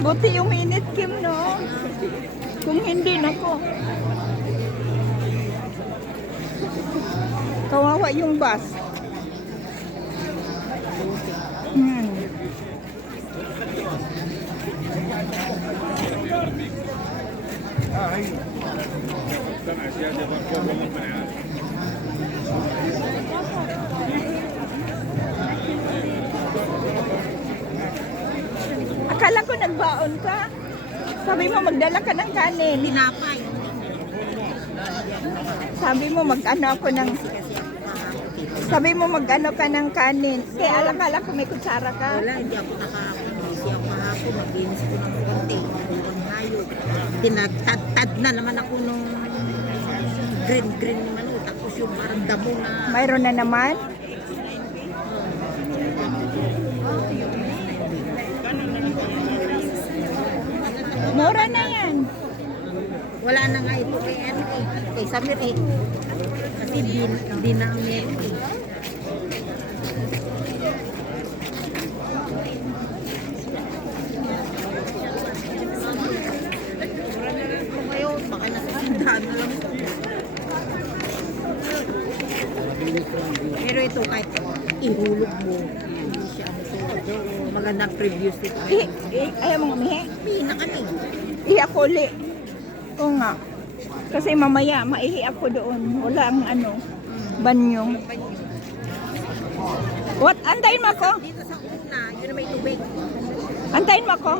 Buti yung minute, Kim, no? Kung hindi, nako. Kawawa yung bus. Akala ko nagbaon ka. Sabi mo magdala ka ng kanin. Tinapay. Sabi mo mag-ano ako ng... Sabi mo mag-ano ka ng kanin. Kaya alakala ko may kutsara ka. Wala, hindi ako nakakabisi ako kahapon. Maglinis ko ng konti. Ang hayop. Tinatad na naman ako nung green naman. Tapos yung parang damo na. Mayroon na naman. Mura na yan. Wala na nga ito kay ano eh. Kay Samir eh. Kasi di na meron eh. Ngayon, baka nasasandaan na lang. Pero ito kahit ihulog mo, hindi siya magandang previews ito. Ayaw mong umihi? Pinakan eh. Ihi ako uli. Oo nga. Kasi mamaya, maihi ako doon. Wala ang ano, banyo. What? Antayin mo ako? Dito sa una, yun na may tubig. Antayin mo ako?